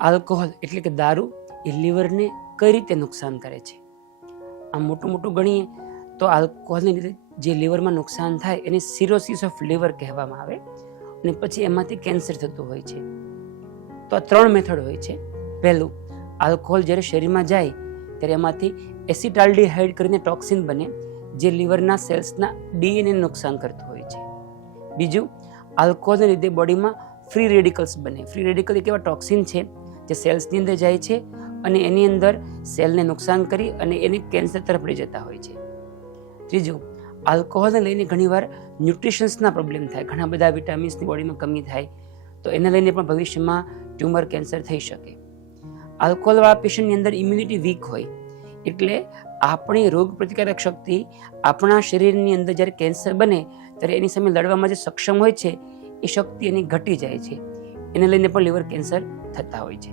Alcohol એટલે કે દારૂ એ લીવરને કઈ રીતે નુકસાન કરે છે? આમ મોટું મોટું ગણીએ તો આલ્કોહોલની લીધે જે લીવરમાં નુકસાન થાય એને સિરોસિસ ઓફ લીવર કહેવામાં આવે અને પછી એમાંથી કેન્સર થતું હોય છે. તો આ ત્રણ મેથડ હોય છે. પહેલું, આલ્કોહોલ જ્યારે શરીરમાં જાય ત્યારે એમાંથી એસિટાલ્ડીહાઇડ કરીને ટોક્સિન બને જે લીવરના સેલ્સના ડીએનએ નુકસાન કરતું હોય છે. બીજું, આલ્કોહોલને લીધે બોડીમાં ફ્રી રેડિકલ્સ બને. ફ્રી રેડિકલ એક એવા ટોક્સિન છે? જે સેલ્સની અંદર જાય છે અને એની અંદર સેલને નુકસાન કરી અને એને કેન્સર તરફ લઈ જતા હોય છે. ત્રીજું, આલ્કોહોલને લઈને ઘણીવાર ન્યુટ્રિશન્સના પ્રોબ્લેમ થાય. ઘણા બધા વિટામિન્સની બોડીમાં કમી થાય તો એને લઈને પણ ભવિષ્યમાં ટ્યુમર કેન્સર થઈ શકે. આલ્કોહોલવાળા પેશન્ટની અંદર ઇમ્યુનિટી વીક હોય એટલે આપણી રોગ પ્રતિકારક શક્તિ આપણા શરીરની અંદર જ્યારે કેન્સર બને ત્યારે એની સામે લડવામાં જે સક્ષમ હોય છે, એ શક્તિ એની ઘટી જાય છે. એને લઈને પણ લીવર કેન્સર થતા હોય છે.